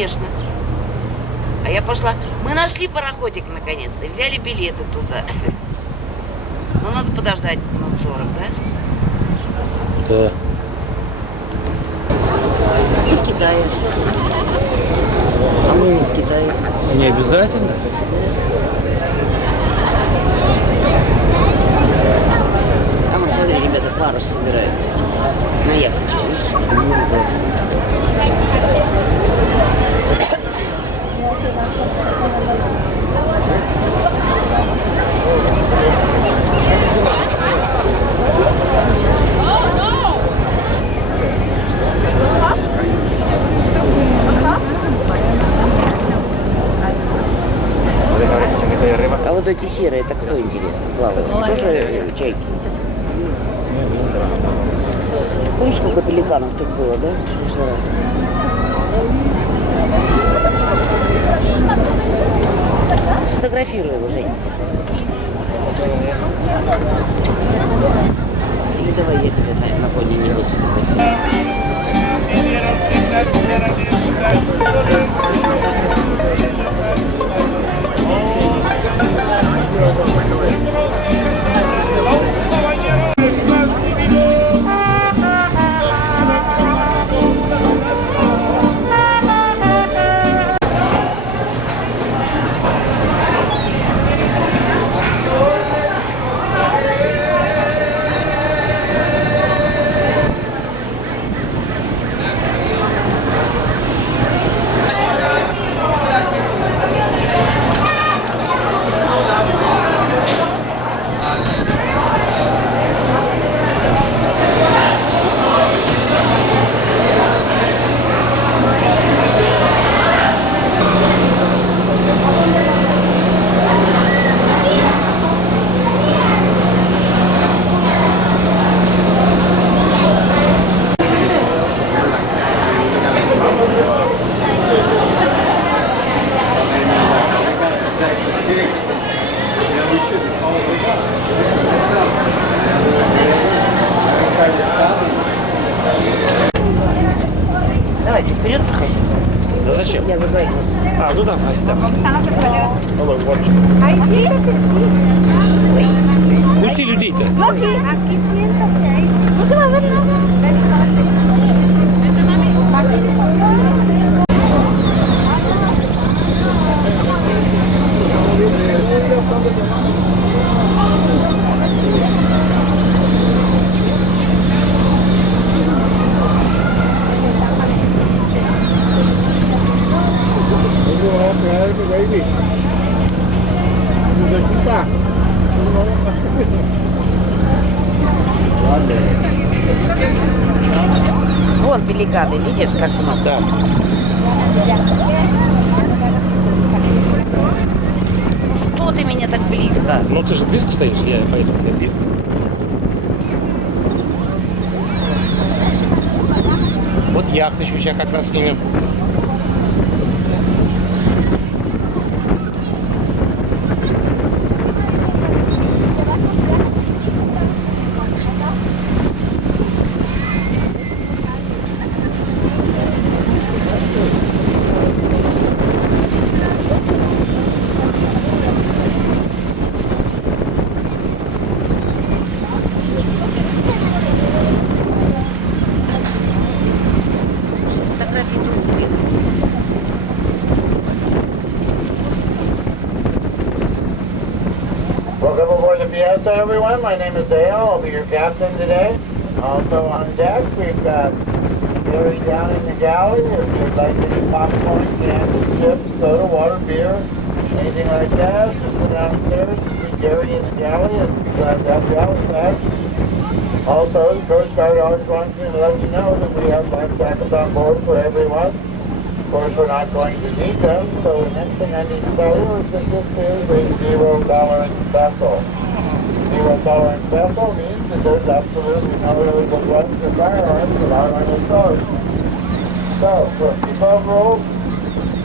конечно. А я пошла. Мы нашли пароходик наконец-то и взяли билеты туда. Но надо подождать минут 40, да? Да. Из Китая. А может, из Китая. Не обязательно. А вот смотри, ребята, парус собирают. На яхточке, видишь? А вот эти серые, это кто, интересно, плавает? Тоже чайки? Помнишь, сколько пеликанов тут было, да, в прошлый раз? Сфотографируй его, Жень. Или давай я тебя на фоне него сфотографирую. Давайте вперед проходи. Да зачем? Я за двоих. А, ну давай, давай. Ой. Пусти людей-то. Вон пеликаны, видишь, как много? Да. Что ты меня так близко? Ну ты же близко стоишь, я поэтому тебе близко. Вот яхту еще сейчас как раз снимем. Welcome aboard the Fiesta, everyone. My name is Dale. I'll be your captain today. Also on deck, we've got Gary down in the galley. If you'd like any popcorn, candy, chips, soda, water, beer, anything like that, just go downstairs and see Gary in the galley, and we'll be glad to help you out with that. Also, the Coast Guard always wants me to let you know that we have life jackets on board for everyone. Of course, we're not going to need them, so the next thing I need to tell you is that this is a zero-tolerance vessel. Zero-tolerance vessel means that there's absolutely no illegal weapons or firearms allowed on this boat. So, for the above rules,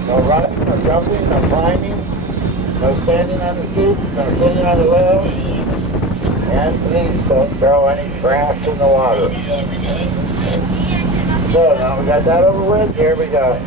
no running, no jumping, no climbing, no standing on the seats, no sitting on the rails, and please don't throw any trash in the water. So, now we got that over with, here we go.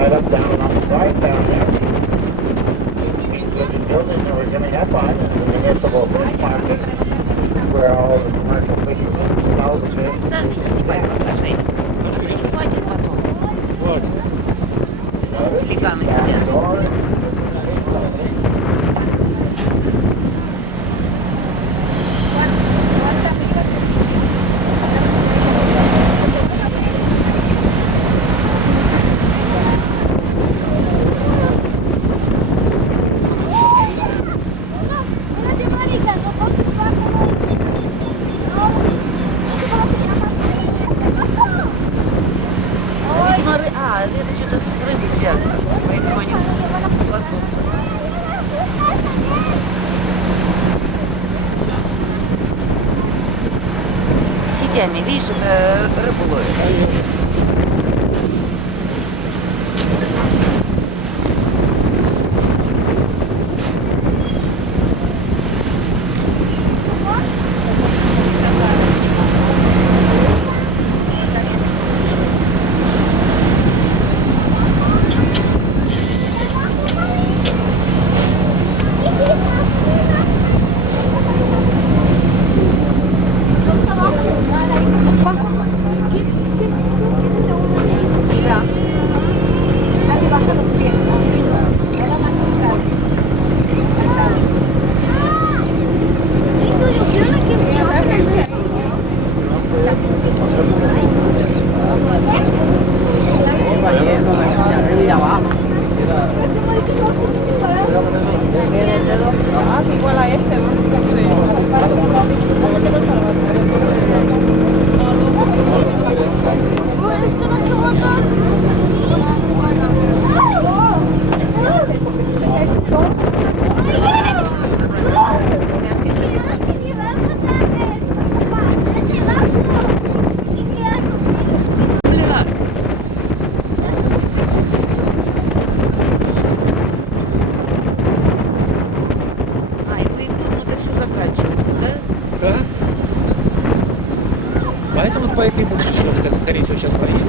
tied up down along the drive down there. The buildings that we're coming up on is the municipal fish market, where all the commercial fishermen sell the fish. Подождите, снимай, покажи. Что не хватит потом? Вот. Великаны сидят. Видимо, это что-то с рыбой связано, поэтому они лосутся. Сетями, видишь, это рыбу ловят. Да? Поэтому по этой улице, скорее всего, сейчас проедем.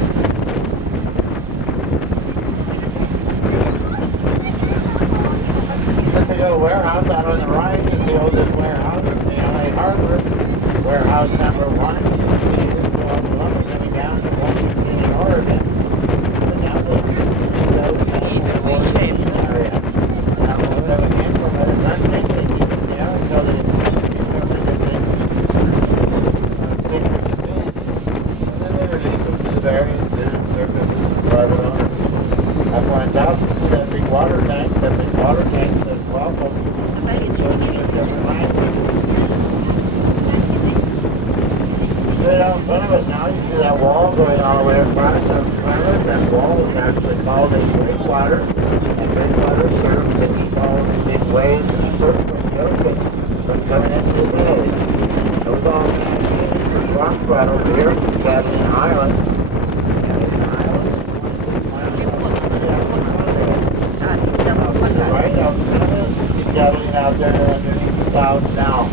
The warehouse out on the right is the oldest warehouse in the LA Harbor. Warehouse number 1 is Columbus coming down to Washington in Oregon. Down to the area. Now we'll have an implement not mainly there until the and then they release them to the various circuses and private owners. Up on top, you see that big water tank, that big water tank that's welcome. Straight out in front of us now, you see that wall going all the way across. That wall is actually called a breakwater. And breakwater serves to keep all of the big waves and surf from the ocean from coming into the bay. Those all rock right over here from Catalina Island. Right out in front of us, you see Catalina out there underneath the clouds now.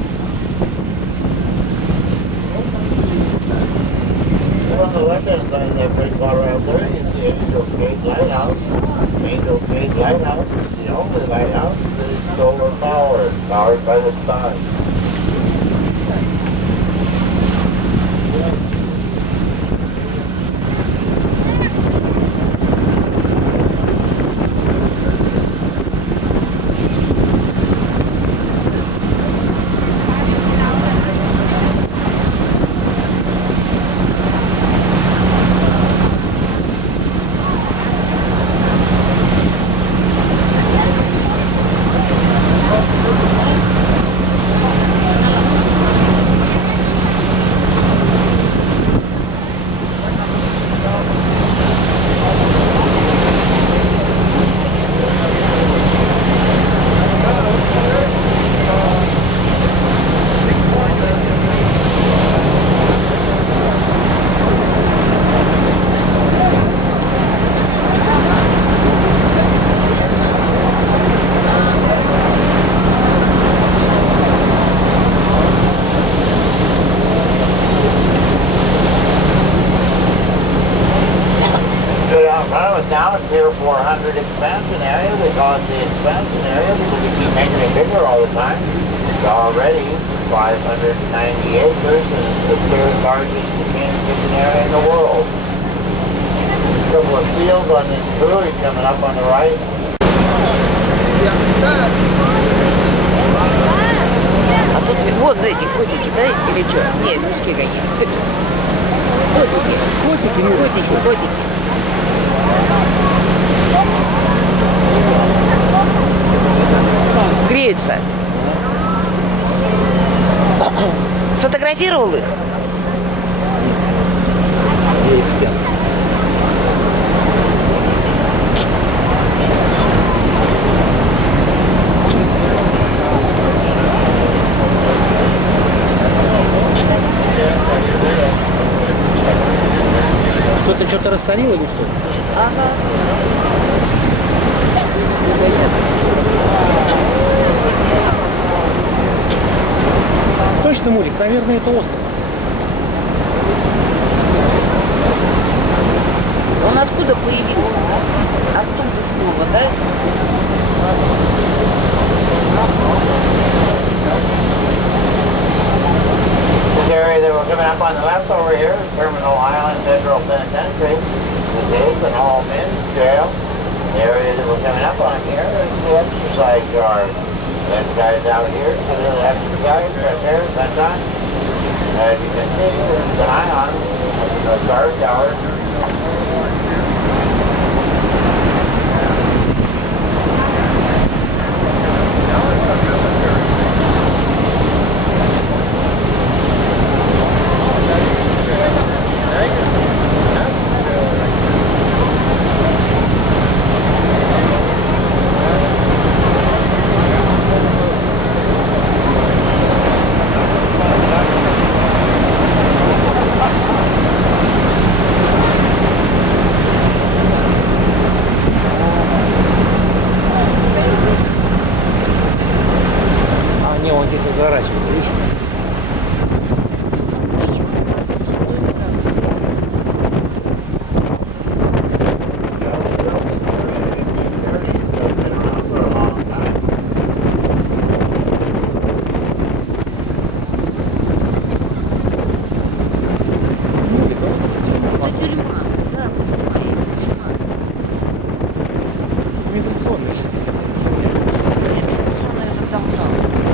On the left-hand side of that breakwater out there, you see Angel Cave Lighthouse. Angel Cave Lighthouse is the only lighthouse that is solar powered, powered by the sun. front of us now is Pier 400 expansion area. We call it the expansion area because we keep making it bigger all the time. It's already 590 acres and it's the third largest container fishing area in the world. A couple of seals on this buoy coming up on the right. А тут вот эти котики, да? Или что? Нет, мужики какие-то. Котики. Котики, Котики, котики. Греются. Сфотографировал их? Я их спят. Кто-то что-то рассолил или что? Ага. Точно, Мурик, наверное, это остров. Он откуда появился? Оттуда снова, да? This area that we're coming up on the left over here is Terminal Island Federal Penitentiary. This is an all-men's jail. The area that we're coming up on here is the exercise yard. That guy's out here for a little exercise right there, sunshine. As you can see, there's an eye on the guard tower. Он здесь разворачивается, видишь? Миграционная же здесь херня.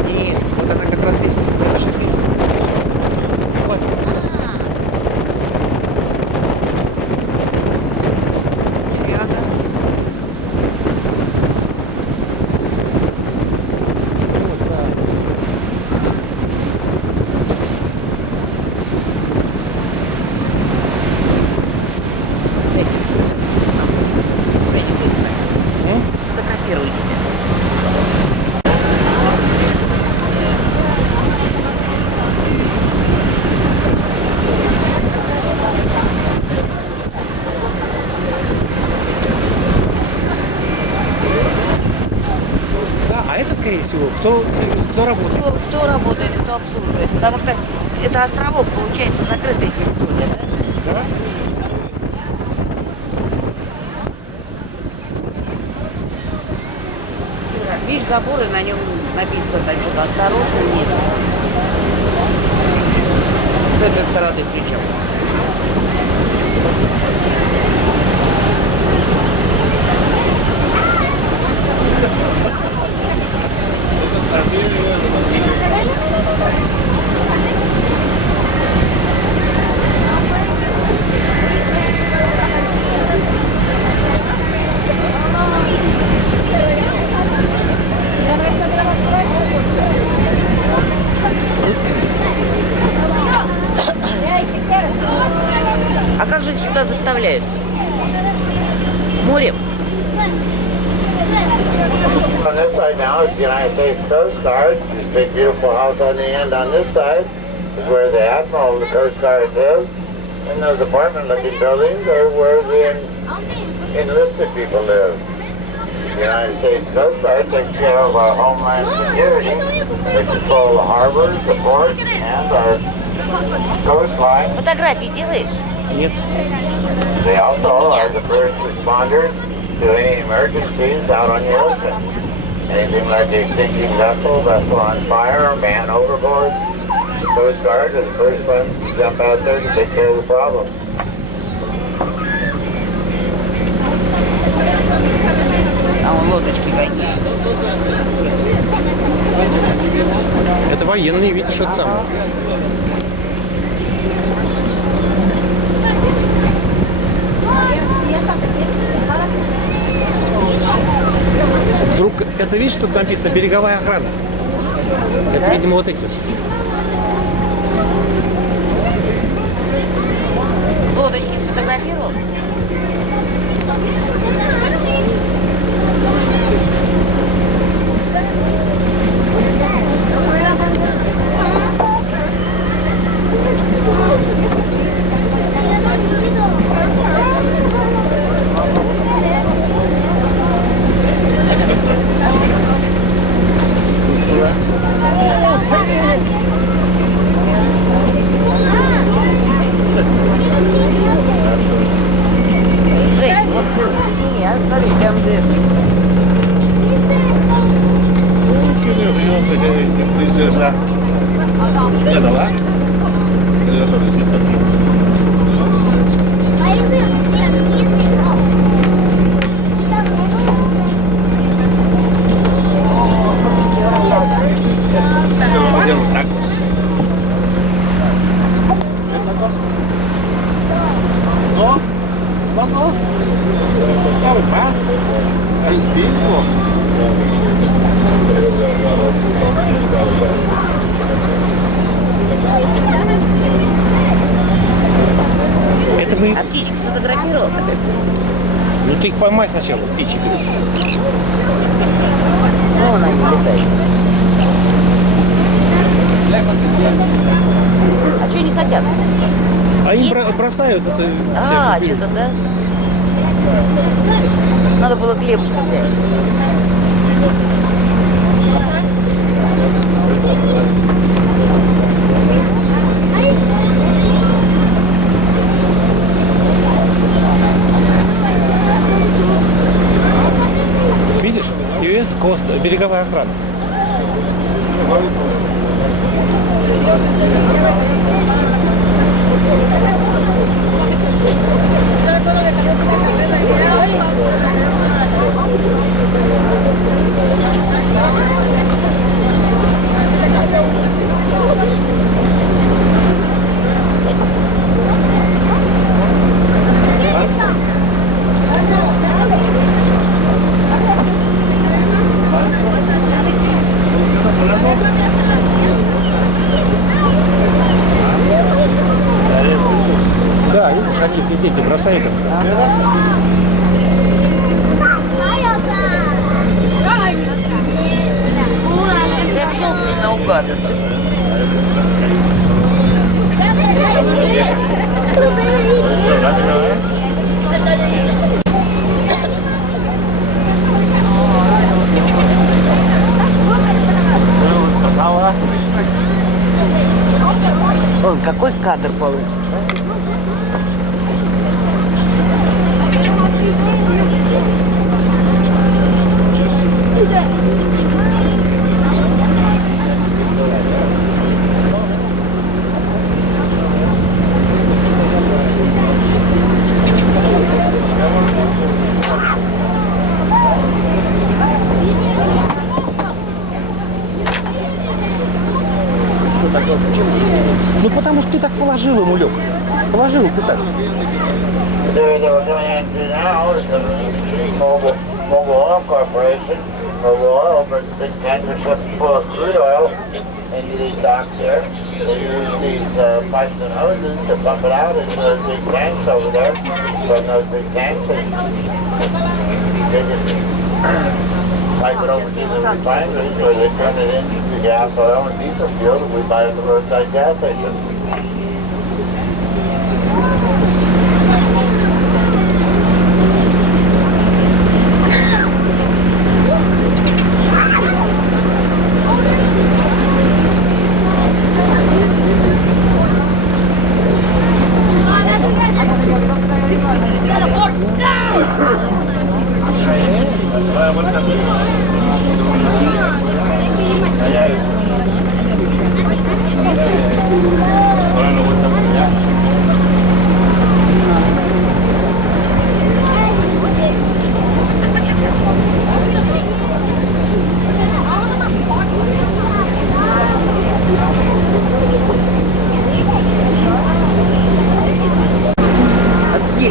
Нет, вот она как раз здесь. Это же здесь. Ладно, все. Сфотографируйте. Да, а это, скорее всего, кто работает? Кто работает, кто обслуживает. Потому что это островок, получается, закрытая территория, да? Да? Видишь, заборы, на нем написано там что-то осторожно, нет. С этой стороны причем. А как же их сюда доставляют? Морем? On this side now is the United States Coast Guard. This big beautiful house on the end on this side is where the Admiral of the Coast Guard lives. And those apartment-looking buildings are where the enlisted people live. The United States Coast Guard takes care of our homeland security. They control the harbors, the ports, and our coastline. Фотографии делаешь? Нет. They also are the first responders to any emergencies out on the ocean. Anything like a sinking vessel, vessel on fire, or man overboard. The Coast Guard is the first ones to jump out there to take care of the problem. А вон лодочки какие. Это военные, видишь, это самое. Вдруг, это видишь, тут написано береговая охрана. Это, видимо, вот эти. Лодочки сфотографировал? Жень, вот нет, смотри, прям здесь. Princesa. ¿Ya no va? Yo solicito aquí. Se lo metí a los tacos. ¿Dos? ¿Vamos? ¿Cabe más? Hay 5. Это мы... А птичек сфотографировал? Ну ты их поймай сначала, птичек. Вон они летают. А что не хотят? А им бросают это... А, всякую что-то, да? Надо было хлебушка взять. Видишь? US Coast, береговая охрана. Да, видишь, они дети бросают их. Прям щелкнуть наугад. Вон, какой кадр получится. Ну потому что ты так положил ему, Лёг. Положил ты так. They were coming into now is the Mobile Oil Corporation. Mobile Oil brings big tanker ships full of crude oil into these docks here. They use these pipes and hoses to pump it out into those big tanks over there. From those big tanks, they just pipe it over to the refineries where they turn it into gas oil and diesel fuel that we buy at the roadside gas station.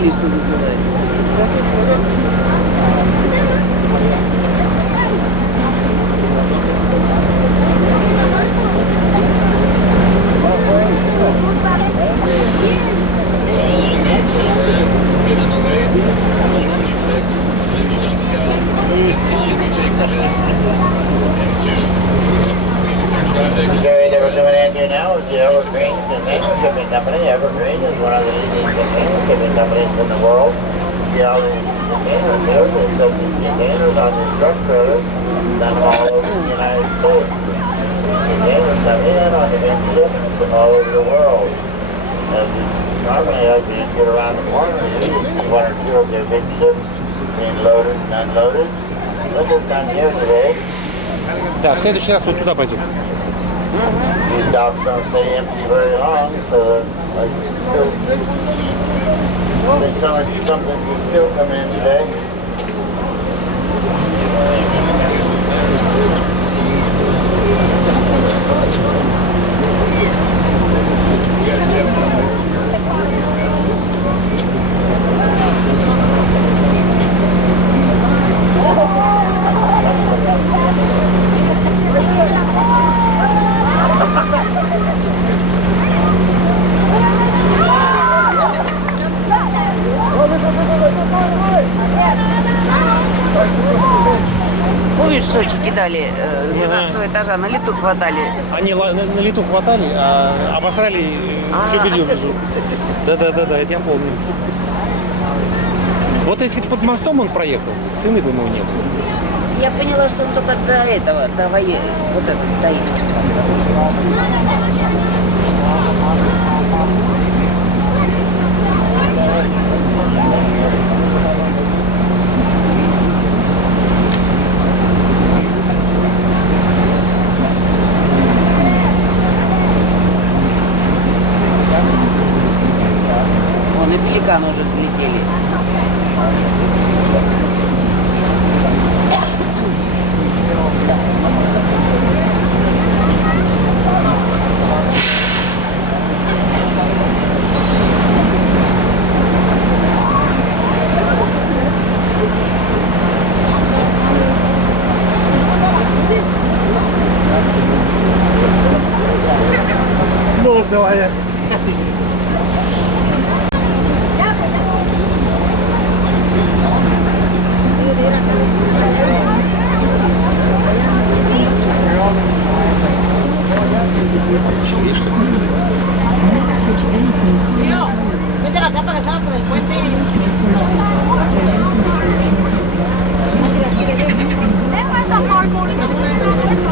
Юбилей, что называется. The ferry that we're coming into now is the Evergreen Container Shipping Company. Evergreen is one of the easiest container shipping companies in the world. See all these containers here? They set these containers on these truck trailers done all over the United States. Containers come in on the big ships from all over the world. And normally, as you get around the corner, you can see one or two of their big ships being loaded and unloaded. Look what's done here today. Да, в следующий раз вот туда пойдем. These docks don't stay empty very long, so something can still come in today. Помнишь, в Сочи кидали с 12 этажа, на лету хватали? Они на лету хватали, а обосрали всю белье внизу. Да, это я помню. Вот если под мостом он проехал, цены бы ему не было. Я поняла, что он только до этого, до вот это стоит. Вон и пеликаны уже взлетели. No se vaya. Vete acá para que salgas por el puente.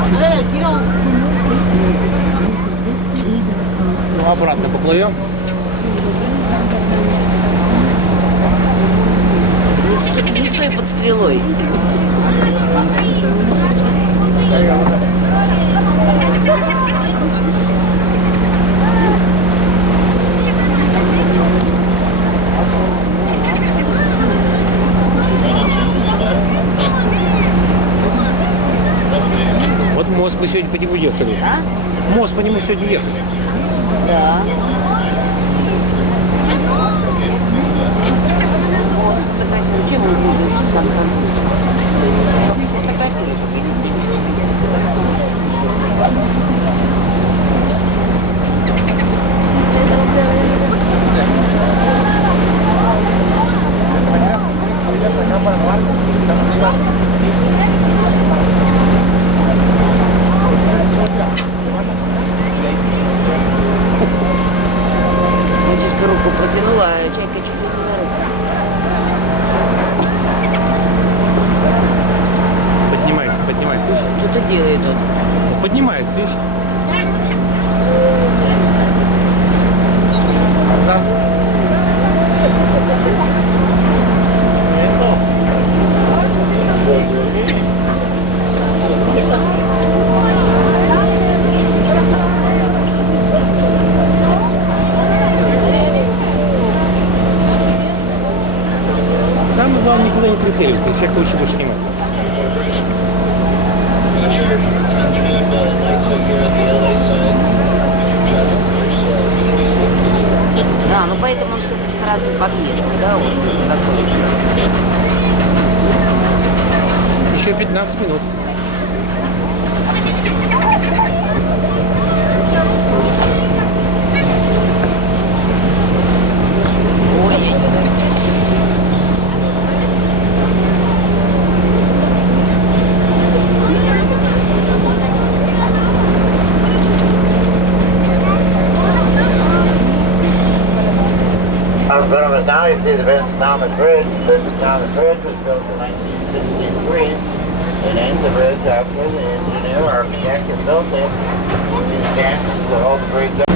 A ver, el tiro. Ну, обратно поплывем. Не стой под стрелой. Вот мост мы сегодня по нему ехали. А? Мост по нему сегодня ехали. Да. Мост фотографирует. Чем он хуже Сан-Франциско? Сколько все фотографируют? Я не знаю. Мальчишка руку протянула, а чайка чуть не на руку. Поднимается, видишь? Что-то делает он. Ну, поднимается, видишь? Самое главное, никуда не прицеливаться, и всех лучше будешь снимать. Да, ну поэтому он с этой стороны подъехал, да, вот такой. Еще 15 минут. But now you see the Vincent Thomas Bridge. The Vincent Thomas Bridge was built in 1963. They named the bridge after the engineer, architect that built it. Used cannons to hold the bridge up.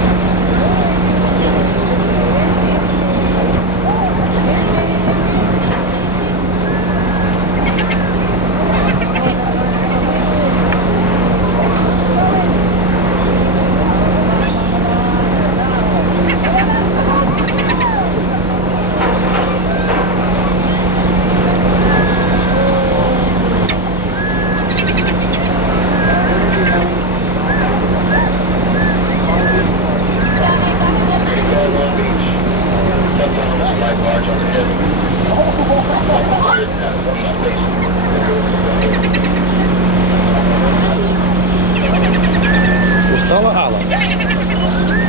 Устала Алла?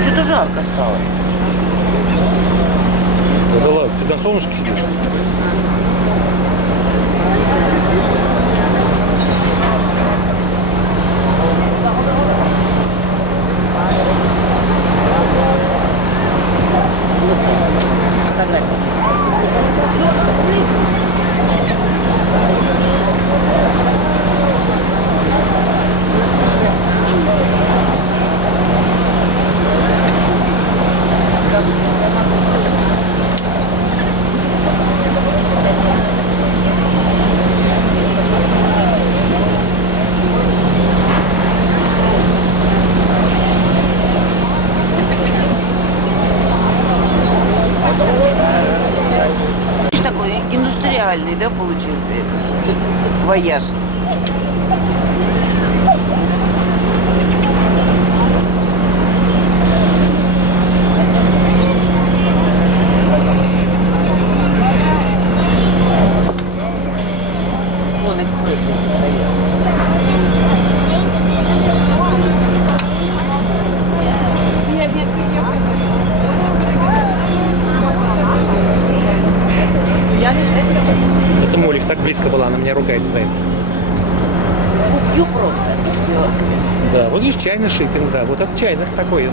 Что-то жарко стало. Да ладно, ты на солнышке сидишь? Такой индустриальный, да, получился этот вояж. Вон экспресс эти стоят. Это Молик так близко была, она меня ругает за это. Пью просто, и все. Да, вот здесь чайный шиппинг, да, вот от чайных такой.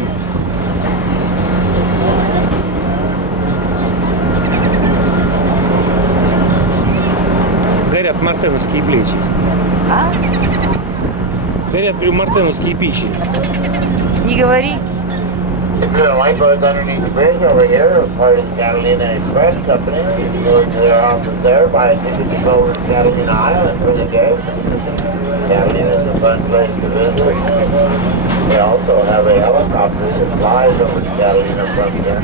Горят мартеновские плечи. А? Горят, говорю, мартеновские печи. Не говори. If you're the lifeboats underneath the bridge over here, part of the Catalina Express Company, you can go to their office there, buy a ticket to go over to Catalina Island for the day. Catalina is a fun place to visit. They also have a helicopter that flies over to Catalina from here.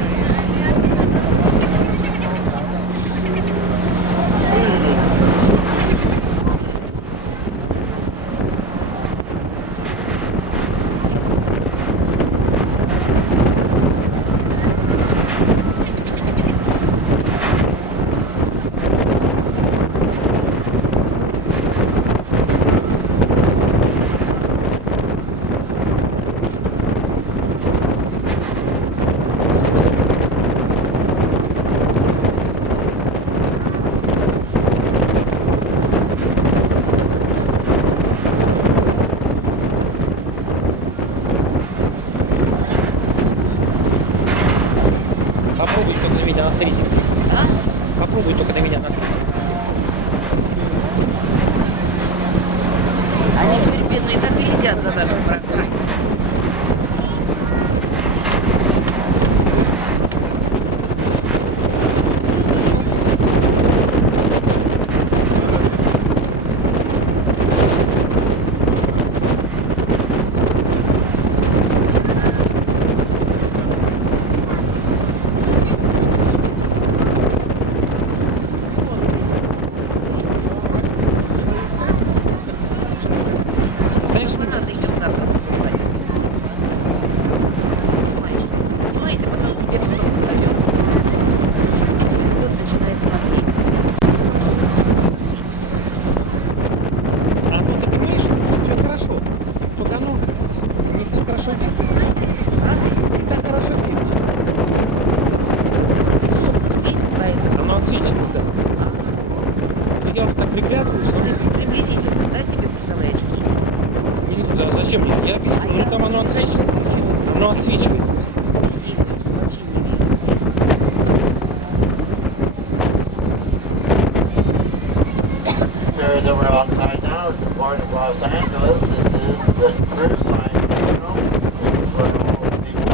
Попробуй только на меня насрите. А? Попробуй только на меня насрите. Они теперь бедные так и едят за нашей программой. Знаешь, Надо идем завтра покупать. приглядываюсь. Приблизительно, да, тебе представляешь? Да, зачем мне? Я вижу, ну там оно отсвечивает. Оно отсвечивает просто. Сильно, вообще не вижу. There is a we're outside now. It's a part of Los Angeles. This is the cruise line terminal. Where all the people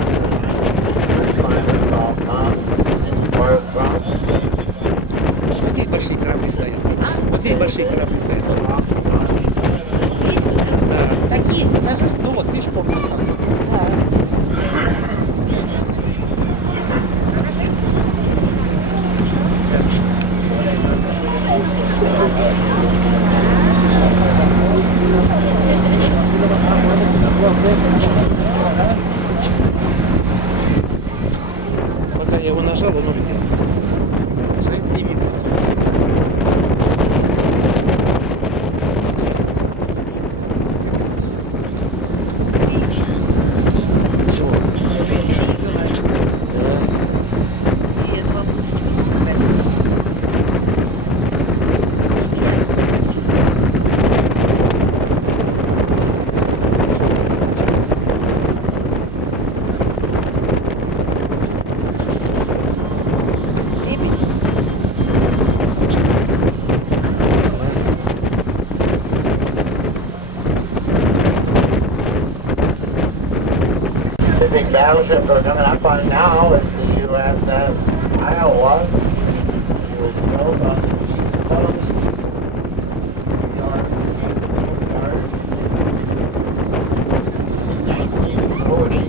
cruise liners all come and depart from. Вот здесь большие корабли стоят. Вот здесь большие корабли стоят. Здесь Да. такие пассажирские. Ну вот, видишь, порт Сан Педро. Пока я его нажал, он улетел. Стоит, не видно, собственно. И эту бабушечку смотрят. Лебедь. The big battleship we're coming up on now is the USS Iowa. It was built on the East Coast. New York, in 1940.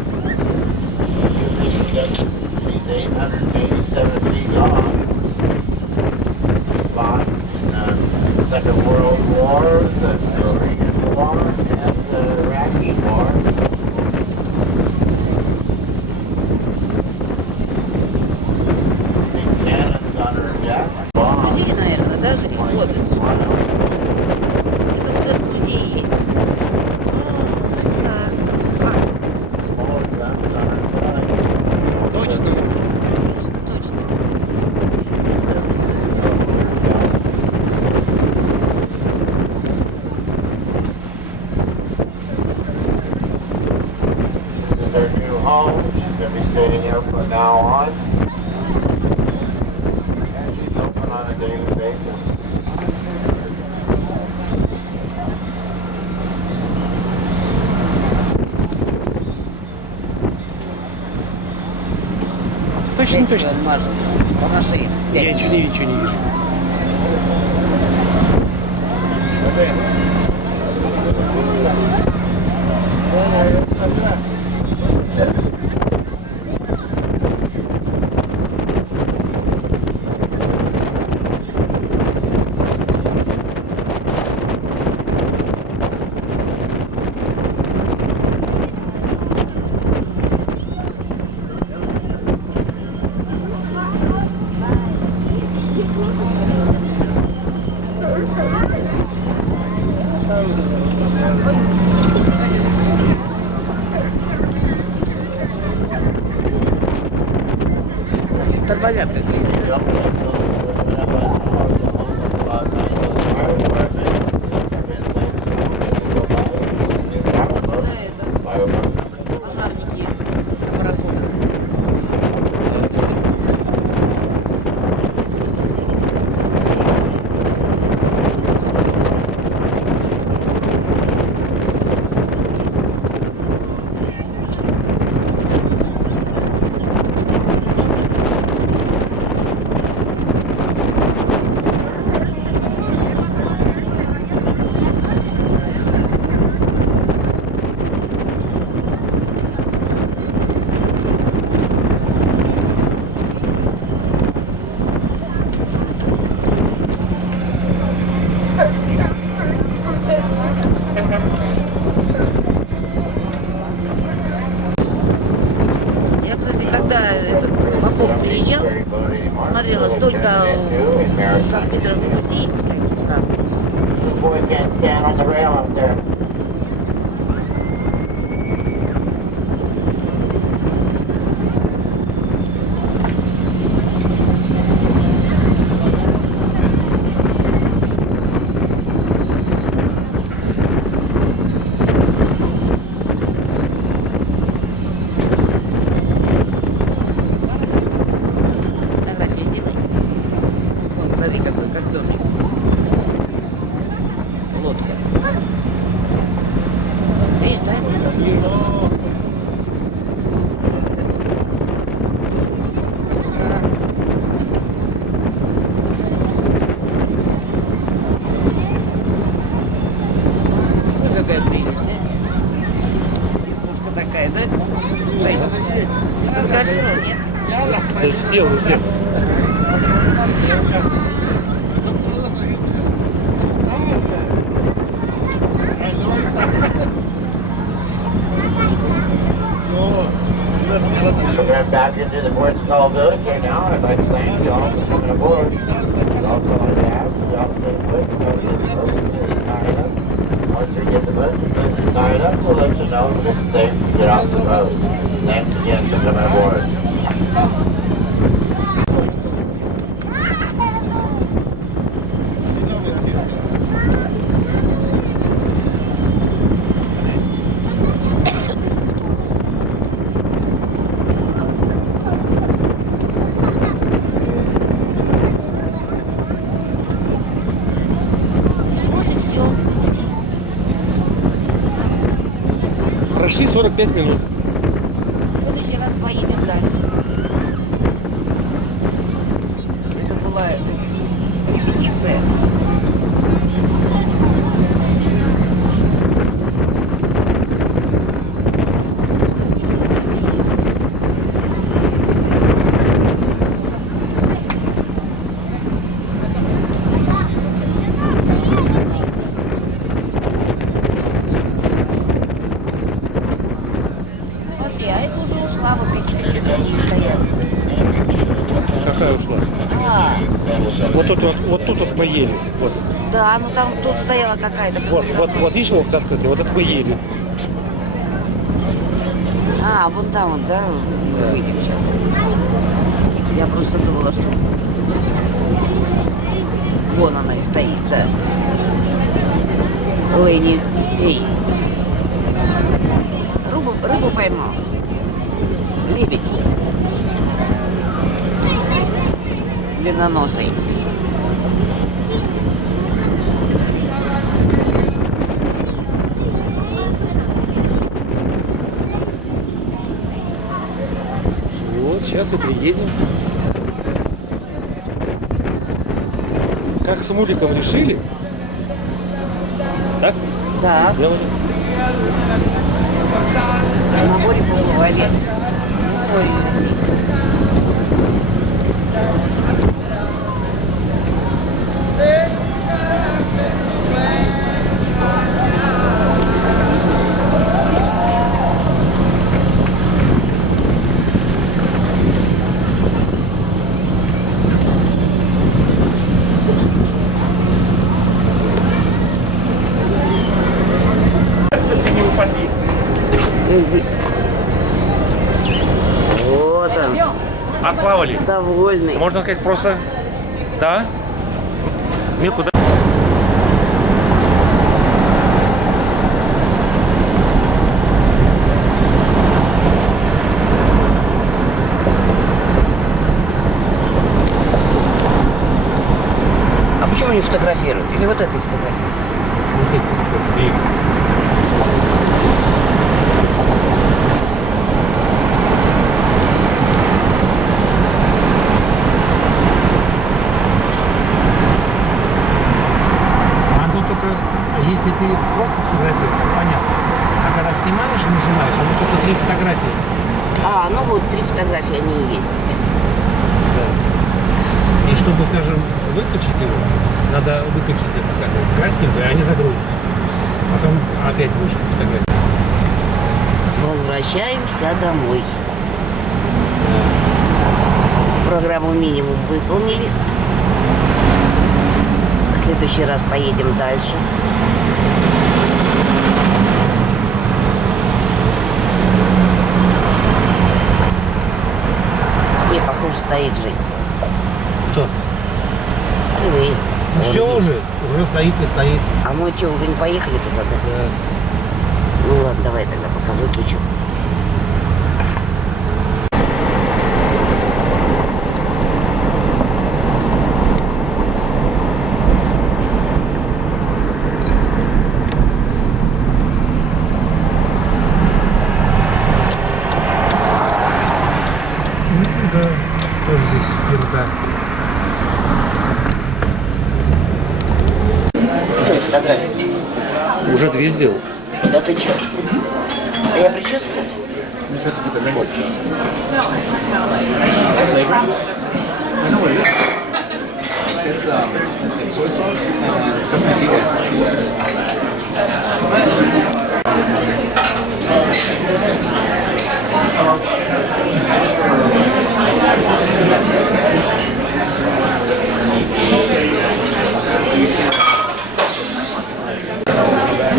She's 887 feet long. Fought in the Second World War, the Korean War, and the Iraqi War. Cannons on her deck. Bombs. Музей, наверное, даже не 26 ходят. miles. Это вот этот музей есть. All guns on her side. Точно. Точно. This is her new home. She's going to be staying here from now on. And she's open on a daily basis. Точно, точно. Мажет по машине. Я ничего не вижу. Тормозят как пожарники парохода. Я, кстати, когда этот Попов приезжал, смотрела столько в Сан Педро музеев всяких разных. The boy can't stand on the rail up there. сделал, сделал. We're back into the Portugal village here now. I'd like to thank you all for coming aboard. I'd also like to ask that you all stay put until we get the boat tied up. Once we get the boat tied up, we'll let you know that it's safe to get off the boat. Thanks again for coming aboard. Вот и все. Прошли 45 минут. В следующий раз поедем дальше. Это была репетиция. Смотри, а это уже ушла, вот эти такие другие стоят. Какая ушла? А, Вот тут вот мы ели. Вот, да, ну там тут стояла какая-то. вот видишь, окна открытые, вот это мы ели. А, вон там вот, да? Выйдем сейчас. Я просто думала, что вон она и стоит, да. Лэни, эй. Рыбу поймал. Лебедь. Длинноносый. Вот, сейчас и приедем. Как с Муликом решили, так? Да, Сделали. на море побывали. Ой. Не упади. Вот он, Отплавали. довольный. Можно сказать просто, да? Мне куда? А почему не фотографируют? Или вот этой фотографируют? Оно только, если ты просто фотографируешь, то понятно. А когда снимаешь и нажимаешь, оно только 3 фотографии. А, ну вот 3 фотографии они и есть. И чтобы, скажем, выключить его, надо выключить это как красненькое, и они загрузятся. Потом опять будешь эту фотографию. Возвращаемся домой. Программу минимум выполнили. В следующий раз поедем дальше. Не, похоже, стоит Жень. Кто? Вы. Все уже стоит и стоит. А мы что, уже не поехали туда, да? Ну ладно, давай тогда пока выключу. Да, тоже здесь ерунда. Фотографии. Уже 2 сделал. Да ты чё? А я причесываю? You just have to put the ring. Flavor? I know what it is. It's soy sauce and sesame seed.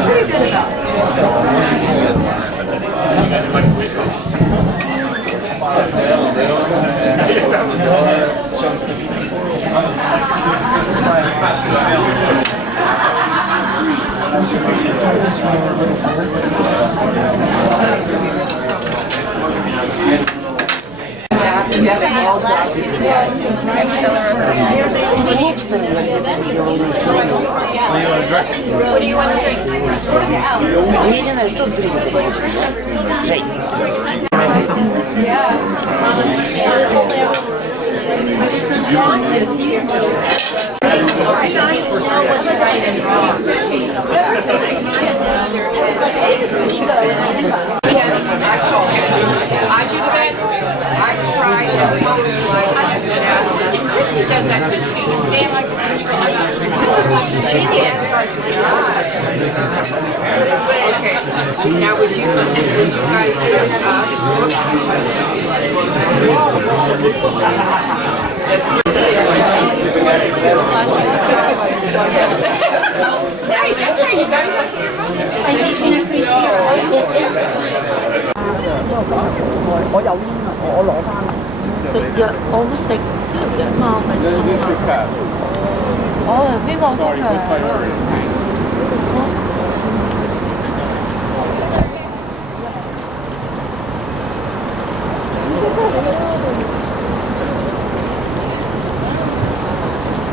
Pretty good about What do you want to drink? Я не знаю, что ты говоришь. Жень. Christy does that too. She just stand like this. She stands like this. Okay. Now would you guys Right, that's right. You gotta go for your husband.